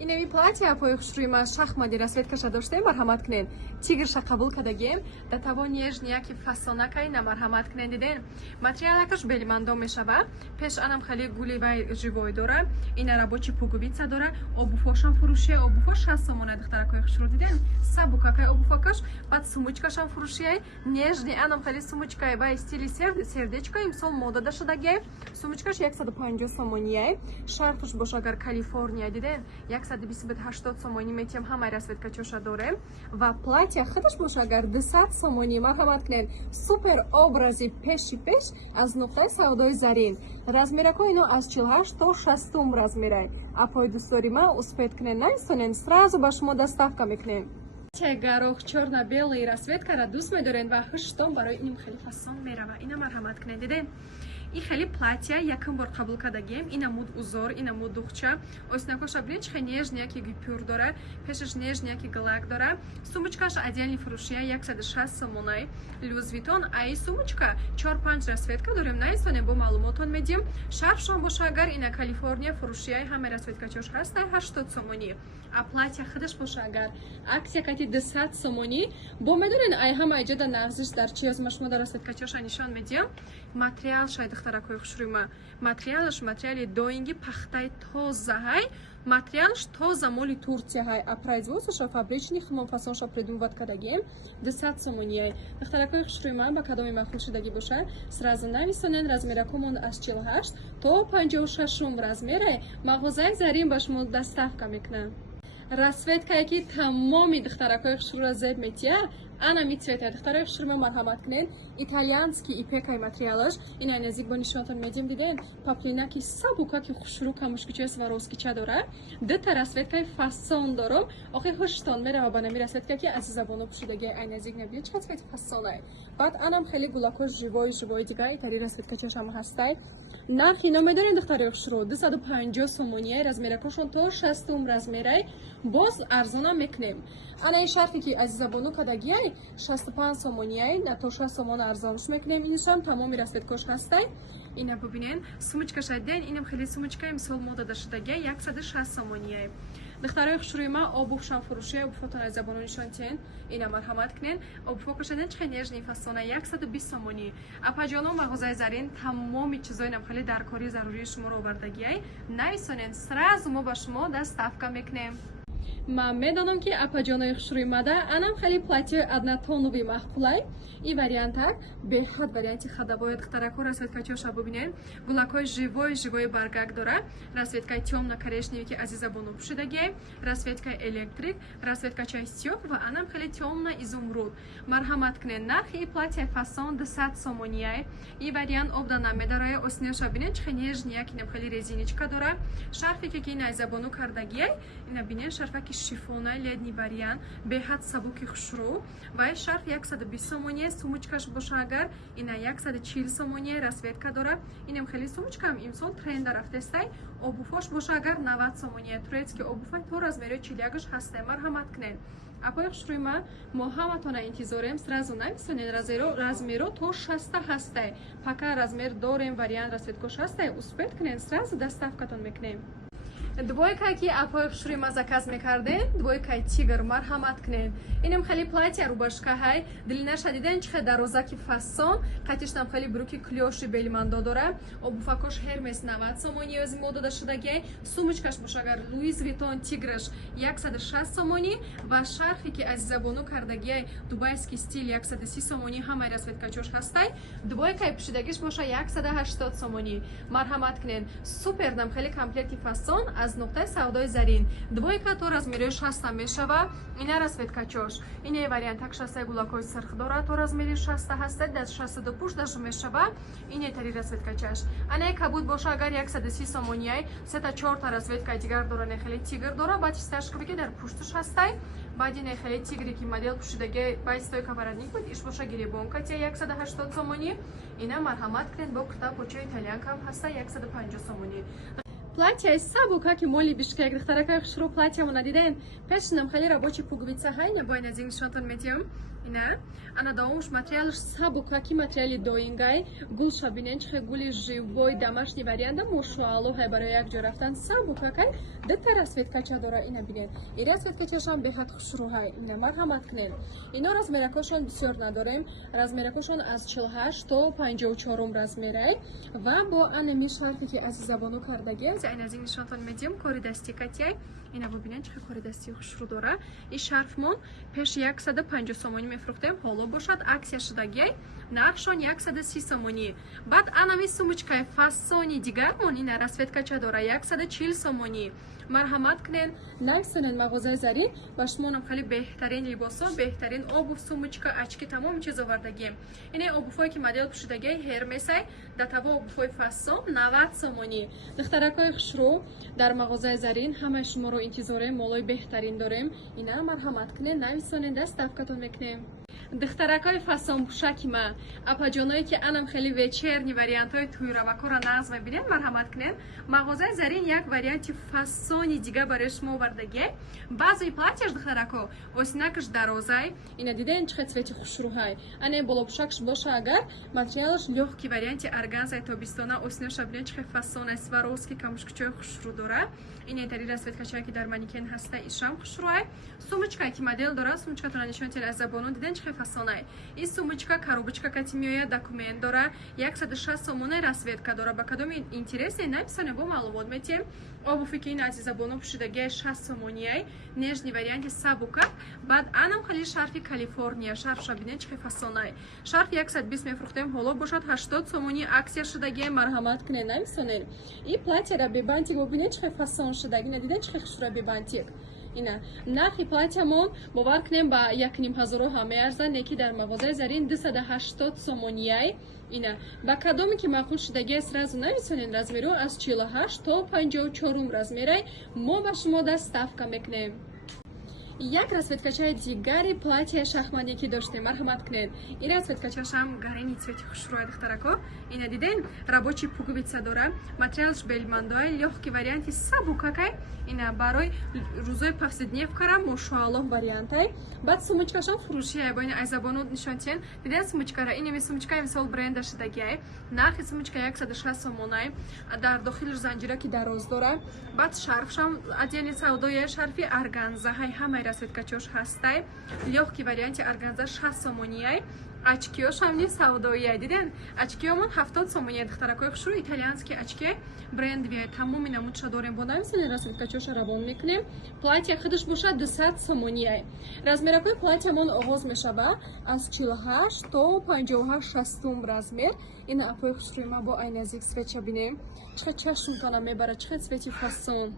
инами платья по их шруима шахмади расцветкаша доштем марҳамат кунед. Тигрша қабул кардагем да таво неж ниякӣ фасонакай на марҳамат кунед диден. Материалакаш белимандо мешава. Пеш анам хали гули вай живой дора. Ина рабочи пуговица дора. Обуфошам фурушия, обуфош 60 сомона духтарако их шру диден. Сабукакай обуфакаш, бад сумочкашам фурушия. Нежни анам хали сумочкай вай стили сердечко имсол мода дашадаге. Сумочкаш 150 сомония. Шарфш бош агар Калифорния диден. 128 сомони метем ҳамаи расветкачоша дорем ва платья худаш боша агар 200 сомони марҳамат кунед. Супер образи пеши пеш аз нуқтаи савдои зарин. Размерако ино аз 48 то 60 размерай. А пой дӯстдорима успеҳ кунед наистонен сразу ба шумо доставка мекунем. Гарох чорно-белый расветкара дӯст медорен ва ҳуштон барои иним хеле фасон мерава. Ина марҳамат кунед диден. И хели платья якам бор қабул кардагем. Ина муд узор, ина муд духча. Оснакоша брич хе нежния ки гипюр дора, пешеш нежния ки галак дора. Сумочкаш отдельный фурушия 160 сомонай. Луис Витон, а и сумочка 4-5 расветка дорем наистоне бо маълумотон медим. Шарфшон боша агар ина Калифорния фурушия ҳаме расветка чош ҳастай 80 сомони. А платья худаш боша агар акция кати 200 сомони. Бо медорен ай ҳама иҷода навзиш дар чи аз машмо дар расветка чоша нишон медим. Материал шайд хтаракой хушрума. Материалш материали доинги пахтай тозаҳай. Материалш тоза моли Турцияҳай. А производствоша фабрични химонфасонша придумывать кардагем 200 сомониай. Хтаракой хушрума ба кадоми махлул шудаги боша. Сразу нависонен размеракомон аз 48 то 56 размерай. Мағозаи зарин ба шумо доставка мекунам. Расветкае ки тамоми духтаракои хушрура зеб метия. Ана мицвета духтараи хушрума марҳамат кунед. Итальянский ипекай материалаш. Ина назик бо нишонтон медим диден. Паплинаки сабука ки хушру камушкича сваровскича дора. Дита расветкаи фасон дором. Охи хуштон мерава ба нами расветка ки азизабоно пушидаги ай назик набия чхацвет фасонай. Бад анам хели гулакош живой дига итари расветкачашам ҳастай. Нархи ино медорен духтараи хушру 250 сомониай размеракошон то 60 размерай. Боз арзона мекунем. Ана шарфи ки азизабону кадагиай 65 сомониай на то 60 сомон арзонш мекунем. Иншам тамоми расветкош ҳастай. Ина бубинен сумочкаша ден инам хели сумочка имсол мода дашадаги 160 сомониай. Духтараи хушруима обувшан фурушия обуфотон азизабону нишонтен. Ина марҳамат кунен. Обуфокаша ден чхе нежни фасона 120 сомони. Апаҷоно мағозаи зарин тамоми чизои инам хели дар кори зарурии шуморо овардагиай. Нависонен сразу мо ба шумо доставка мекунем. Ман медонам ки апаҷонои хушруимада анам хели платье однотоновый махкулай. И вариантак беҳад варианти хадабои духтарако расветкачоша бубинен. Гулакои живой баргак дора. Расветкаи тёмно-корешневый ки азизабону пушидаги. Расветкаи электрик, расветкачаи стёк ва анам хели тёмно-изумруд. Марҳамат кунед нархи и платье фасон 200 сомониай. И вариант обда намедарая оснеша бинен чхе нежния ки хели резиничка дора. Шарфи ки ина азизабону кардагиай. Ина бинен шарфаки шифонай ледни вариант беҳад сабуки хушру. Вай шарф 120 сомониай. Сумочкаш боша агар ина 140 сомониай расветка дора. Инам хели сумочкам имсол тренда рафтестай. Обуфош боша агар 90 сомониай. Турецки обуфай то размери 41 ҳастай. Марҳамат кунед. Апои хушруима мо ҳаматона интизорем. Сразу нависонед размеро то 60 ҳастай. Пака размер дорем вариант расветкош ҳастай. Успеҳ кунед сразу доставкатон мекунем. Двойка ки апои хушруима заказ мекарден, двойкаи тигр марҳамат кунед. Инам хели платья рубашкаҳай, длинаша диден чхе дарозаки фасон, қатиштам хели бруки клёши белимандо дора, обуфакош Hermes 90 сомони ози мода дашадаги, сумочкаш бошагар Louis Vuitton тиграш 160 сомони ва шарфи ки азизабону кардагиай дубайский стил 130 сомони ҳамаи расветкачош ҳастай, двойкаи пушидагиш боша 180 сомони. Марҳамат кунед. Супер нам хели комплекти фасон аз нуқтаи савдои зарин. Двойка то размери 60 мешава. Ина расветкачош. Ина вариантак 60 гулакои сирх дора то размери 60 ҳастай, дар 60 пуш даже мешава. Ина тари расветкачаш. Ана кабуд боша агар 130 сомониай, сета 4 расветка дигар дора не хели тигр дора, баъд сташкови ки дар пуштуш ҳастай. Баъд ина хели тигри ки модел пушидаги байстойка воротник буд, иш боша гиребонка тия 180 сомони. Ина марҳамат кунед бо курта почаи итальянкам ҳастай 150 сомони. платье сабука ки моли Бишкек. Духтаракай хушру платье мона диден. Пешнам хали рабочий пуговица хай не бой назин шантон медиум. Ина, она даумш материал сабука ки материали доингай. Гул шабинен чхе гули живой домашний вариант мушуалу хай барои як ҷо рафтан сабука кай. Дата расветкача дора ина бинен. И расветкачашам бехат хушру хай. Ина марҳамат кунен. Ино размеракошон бисёр надорем. Размеракошон аз 48 то 54 размерай. Ва бо анеми шарфи ки аз забону кардагем. За ин аз ин нишонтон медиум кори дасти катяй. Ина бубинен чхе кори дасти хушру дора. И шарфмон пеш 150 сомони мефрухтем. Ҳоло бошад аксия шудагиай. Нархшон 130 сомони. Баъд анами сумочкаи фасони дигармон ина расветкача дора 140 сомони. Марҳамат кунен, нависонен мағозаи Зарин ва шумонам хеле беҳтарин либосо, беҳтарин обув, сумочка, очки, тамоми чиз овардагием. Ине обувҳое ки модел пӯшидагиай Hermes-ай, датаво обувҳои фасон 90 сомони. Духтаракои хушрӯ дар мағозаи Зарин ҳамаи шуморо интизорем, молои беҳтарин дорем. Ина марҳамат кунен, нависонен, даставкатон мекунем. Духтаракои фасон пӯшаки ма, апаҷоное ки анам хеле вечерни вариантҳои тӯйравакора нағз мебинем, марҳамат кунен. Мағозаи Зарин як варианти фасони дига барои шумо овардагиай. Баъзои платьяш духтарако осинакаш дарозай, ина диден чӣ цвети хушрӯҳай. Ане болопӯшакаш боша агар материалаш лёгкий варианти органзаи тобистона, осинаша бинен чӣ фасонай сваровски камушкичои хушрӯ дора. Ин тари расветкачае ки дар манекен ҳаста ишам хушрӯай. Сумочкае ки модел дора, сумочкатона нишонтен аз забону диден чӣ фасонай. Ин сумочка коробочка кати меояд, документ дора, 160 сомонаи расветка дора. Ба кадоми интересе написане бо маълумот метием. Обуфи ки ин ази забону пӯшидагиай 60 сомонияй, нежни варианти сабука. Баъд анам хали шарфи Калифорния, шарфша бинен чӣ фасонай. Шарф 120 мефрухтем, ҳоло бошад 80 сомони аксия шудагиай, марҳамат кунен, намисонен. И платьяра бебантик бубинен чӣ фасон шудаги, надиден чӣ хушра бебантик. Ина нархи платьямон бовар кунем ба 1500 ҳам меарзад, неки дар мағозаи Зарин 280 сомонияй. Ина ба кадоме ки маъқул шудагиай сразу нависонен размеру аз 48 то 54 размерай мо ба шумо даставка мекунем. Як расветкачаи дигари платья шахматие ки доштем, марҳамат кунед. Ин расветкачашам гарини цвети хушрӯи духтарако. Ина диден рабочий пуговица дора, материалш белмандоай, лёгкий варианти сабукакай. Ина барои рӯзои повседневкара мошоаллоҳ вариантай. Баъд сумочкашам фурӯшияй, бо ин ай забону нишонтен. Диден сумочкара, инами сумочкаи мисол бренда шудагиай. Нархи сумочка 160 сомонай, дар дохилиш занҷираки дароз дора. Баъд шарфшам отдельни савдояи шарфи органзаҳай ҳамаи расветкачош ҳастай. Лёгкий варианти органза 60 сомонияй. Очкиёшам ни савдоияй. Диден очкиёмон 70 сомонияй. Духтаракои хушрӯ итальянски очки брендвияй. Тамоми намудша дорем, бо нависонен расветкачоша равон мекунем. Платья худаш бошад 200 сомонияй. Размеракои платьямон оғоз мешава аз 48 то 58 размер. Ина апои хушрӯи ма бо ай назик светша бинем. Чӣ чашмтона мебарад, чӣ цвети фасон.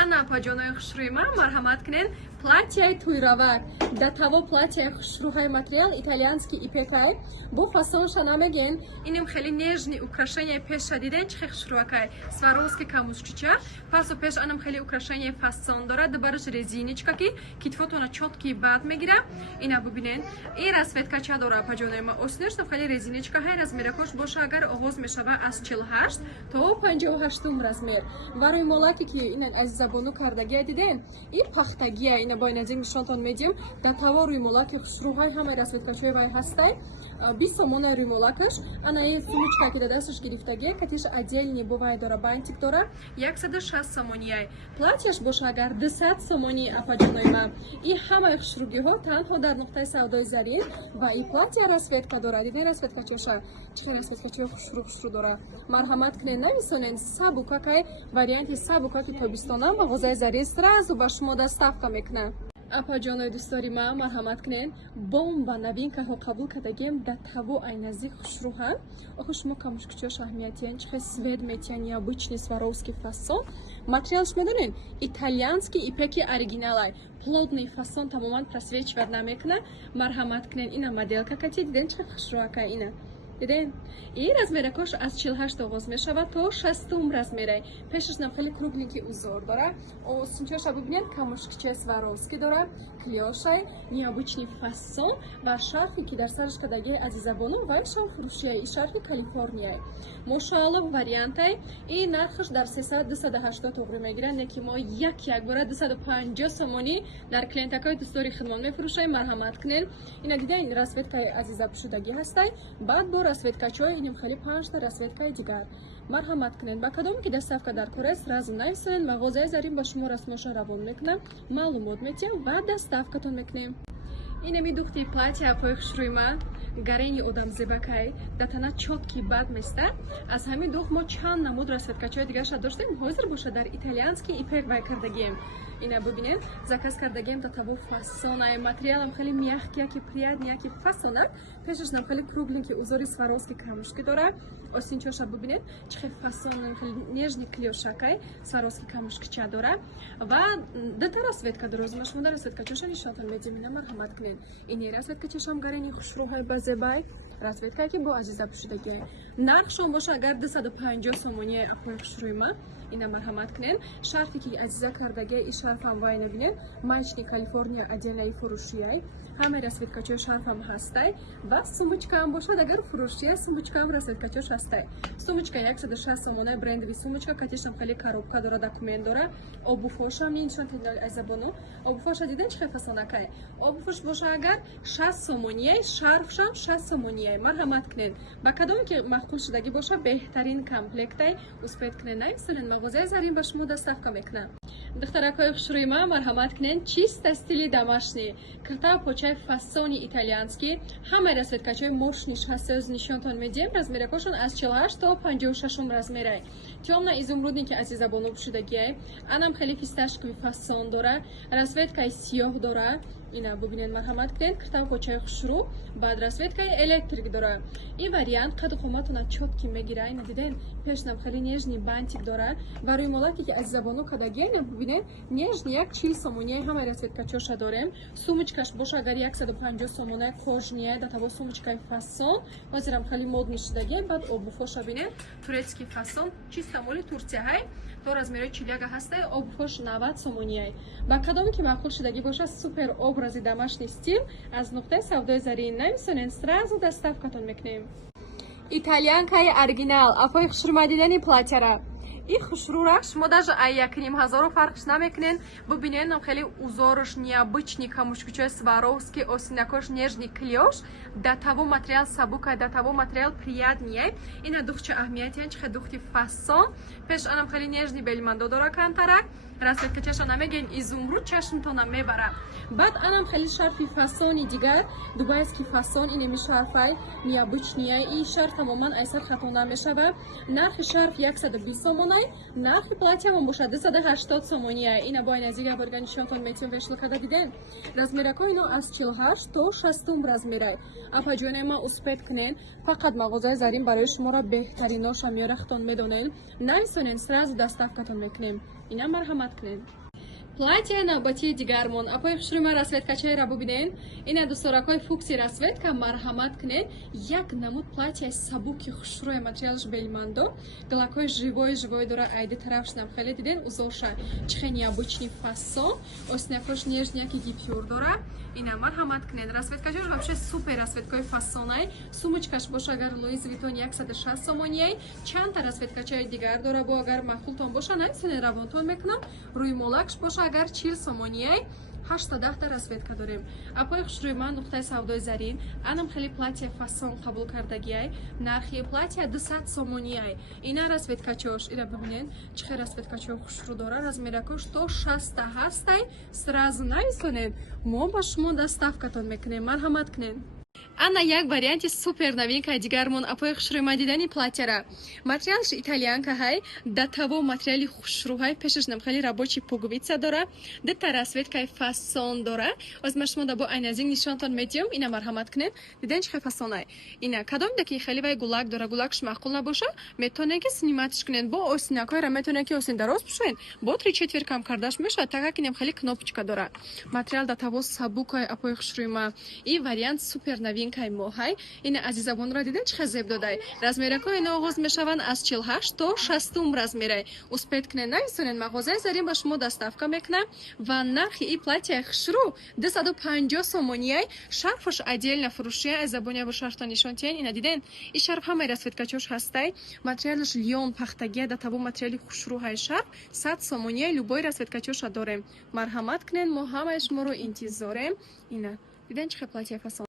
Ана апаҷонои хушрӯи ма, марҳамат кунен. Платьяи тӯйравак, датаво платьяи хушрӯҳаи материал итальянски ипекай. Бо фасонша намеген, инем хеле нежни украшенияи пеша диден чӣ хушрӯакай. Сваровски камушкича, пасу пеш анам хеле украшенияи фасон дорад, дубараш резиничка ки китфотона чотки бад мегира. Ина бубинен. И расветкача дора апаҷонои ма. Осинашам хеле резиничка ҳай размеракош боша агар оғоз мешава аз 48 то 58 размер. Ва рӯймолаки ки инан аз забону кардагия диден. И пахтагия ина бо назик нишонтон медием. Датаво рӯймолаки хушрӯҳаи ҳамаи расветкачои вай ҳастай. 20 сомонаи рӯймолакаш. Ана ин сумочка ки дасташ гирифтагия, катиш отдельни бо вай дора, бантик дора. 160 сомонияй. Платьяш боша агар 200 сомони апаҷонои ма. И ҳамаи хушрӯгиҳо танҳо дар нуқтаи савдои Зарин ва и платья расветка дора. Диден расветкачоша чӣ расветкачои хушрӯ дора. Марҳамат кунен, нависонен сабукакай варианти сабукаки тобистона мағозаи Зарин сразу ба шумо даставка мекунам. Апаҷонои дӯстдори ма, марҳамат кунен. Бомба новинкаҳо қабул кардагем датаво ай назик хушрӯҳа. Охо шумо камушкичош аҳамиятиян чӣ свет метиян необычный сваровский фасон. Материалш медонен итальянский ипеки оригиналай. Плотный фасон тамоман просвечивать намекуна. Марҳамат кунен. Ина моделка кати диден чӣ хушрӯакай ина. диден ин размеракош аз 48 оғоз мешавад то 60 размере. Пешаш нам хеле кругленький узор дора. Осинчоша бубинен камушкче сваровский дора. Клёшай необычный фасон ва шарфи ки дар сараш кадаги азизабону вайшам фурушия и шарфи Калифорния. Мошаалло вариантай и нархаш дар 300-280 тоғри мегиранд, неки мо як бора 250 сомони дар клиентакои дустори хидмат мефурушаем. Марҳамат кунен. Ина диден расветкаи азиза пушудаги ҳастай. Баъд бо расветкачои иним хеле 5 та расветкаи дигар. Марҳамат кунен. Ба кадоме ки доставка дар кораст сразу нависонед, мағозаи Зарин ба шумо расмоша равон мекунам, маълумот метиҳам ва доставкатон мекунем. Инами духти платья пои хушрӯйма гарени одамзебакай датана чотки бад места. Аз ҳамин дух мо чанд намуд расветкачои дигарша доштем. Ҳозир боша дар итальянский ипек вай кардагием. Ина бубинед, заказ кардагием татаво фасонай. Материалам хеле мягкий, яки приятный, яки фасонак. Пешаш нам хеле кругленький узори сваровский камушки дора. Осинчоша бубинед, чихе фасон хеле нежный клёшакай сваровский камушкича дора. Ва дата расветка дорозима шумо дар расветкачоша нишонтон медиҳем. Ина марҳамат кунед. Ини расветкачошам гарени хушрӯҳай базебай. Расветкае ки бо азиза пушидагиай. Нархшон боша агар 250 сомония апои хушрӯйма. Ина марҳамат кунен. Шарфи ки азиза кардагиай и шарфам вай набинен. Маечни Калифорния отдельнаи фурушияй. Ҳамаи расветкачои шарфам ҳастай. Ва сумочкаам бошад агар фурушияй, сумочкаам расветкачош ҳастай. Сумочка 160 сомонаи брендови сумочка, катишам хеле коробка дора, документ дора. Обуфошам нишон тедои азабону. Обуфоша диден чихе фасонакай. Обуфош боша агар 60 сомонияй, шарфшам 60 сомонияй. Марҳамат кунен. Ба кадоме ки махкул шудаги боша беҳтарин комплектай успед кунен. Нависонед, мағозаи Зарин ба шумо доставка мекунам. Духтаракои хушрӯйма, марҳамат кунен. Чисто стили домашний. Киртав почай фасони итальянский. Ҳамаи расветкачои мошниш ҳаст, нишонтон медиҳем. Размеракошон аз 48 то 56 размерай. Тёмна изумрудни ки азиза боно пушидагиай. Анам хеле фисташкови фасон дора. Расветкаи сиёҳ дора. Ина бубинед, марҳамат кунед. Киртав почай хушрӯ. Баъд расветкаи электрик дора. Ин вариант қаду қоматона чотки мегира. Ина диден пешнам хеле нежный бантик дора. Ва рӯи молаки ки азиза боно кадагиай, ина бубинед нежни як 40 сомония ҳамаи расветкачоша дорем. Сумочкаш боша агар 150 сомония кожния, датаво сумочкаи фасон. Ҳозирам хеле модни шудагиай. Баъд обуфоша бинед турецкий фасон, чисто моли Турсияҳай. То размери 41 ҳастай, обуфош 90 сомонияй. Ба кадоме ки маъқул шудаги боша супер образи домашний стил аз нуқтаи савдои Зарин нависонед, сразу доставкатон мекунем. Итальянкаи оригинал апои хушрӯма дидани платьяра. И хушрӯра шумо даже ай 1500 фарқш намекунен. Бубинед, нам хеле узорш необычный камушкичои сваровский, осинакош нежный клёш. До того материал сабукай, до того материал приятный. Ина духча аҳамияти чихе духти фасон. Пеш анам хеле нежный белимандо дора кантарак. Расветкачаша намеген изумруд чашмтона мебара. Баъд анам хеле шарфи фасони дигар, дубайский фасон, инеми шарфай необычный. И шарф тамоман айсар хато намешава. Нархи шарф 120 сомонай, нархи платьявам боша 280 сомония. Ина бо назига борга нишонтон метиҳам вешл када диден. Размеракои ино аз 48 то 60 размерай. Апаҷонема успед кунен. Фақат мағозаи Зарин барои шуморо беҳтариноша меорахтон медонен. Нависонен, сразу доставкатон мекунем. Ина марҳамат кунен. Платья навбатии дигармон. Апои хушрӯма расветкачаеро бубинен. Ина дустаракои фукси расветка, марҳамат кунен. Як намуд платьяи сабуки хушрӯи материалш белимандо. Галакои живой дора, айди тарафш нам хеле диден. Узорша чихе необычный фасон. Осинакош нежный яки гипюр дора. Ина марҳамат кунен. Расветкачаш вообще супер расветкаи фасонай. Сумочкаш боша агар Луис Витон 160 сомонияй. Чанд та расветкачаи дигар дора, бо агар махултон боша нависонед равонтон мекунам. Рӯи молакш боша агар 40 сомонияй 8-10 та расветка дорем. Апои хушрӯйма нуқтаи савдои Зарин. Анам хеле платья фасон қабул кардагиай. Нархи платья 200 сомонияй. Ина расветкачош. Ира бибинед чихе расветкачои хушрӯ дора. Размеракош то 60 та ҳастай. Сразу нависонед. Мо ба шумо доставкатон мекунем. Марҳамат кунен. Ана як варианти супер новинкаи дигармон апои хушрӯйма дидани платьяра. Материалш итальянкаҳай, до того материали хушрӯҳай, пешаш нам хеле рабочий пуговица дора, дата расветкаи фасон дора. Озма шумо да бо айназин нишонтон медиҳам. Ина марҳамат кунед. Диден чихе фасонай. Ина кадомда ки хеле вай гулак дора, гулакш мақул набоша, метонен ки сниматиш кунен. Бо осинакойра метонен ки осин дароз пушоен. Бо 3/4 кам кардаш мешавад, така ки нем хеле кнопочка дора. Материал до того сабукаи апои хушрӯйма. И вариант супер новинка. новинкаи мо ҳай. Ин азизабонро диден чӣ зеб додай. Размерако ин оғоз мешаванд аз 48 то 60 размерай. Успед кунен нависонен мағозаи Зарин ба шумо доставка мекунад ва нархи и платья хушру 250 сомонияй. Шарфаш отдельно фурӯшия азизабоня бо шарфта нишон тиен. Ина диден и шарф ҳамаи расветкачош ҳастай. Материалаш льон пахтагия да табу материали хушру ҳай шарф 100 сомонияй любой расветкачоша дорем. Марҳамат кунен мо ҳамаи шуморо интизорем. Ина диден чӣ платья фасон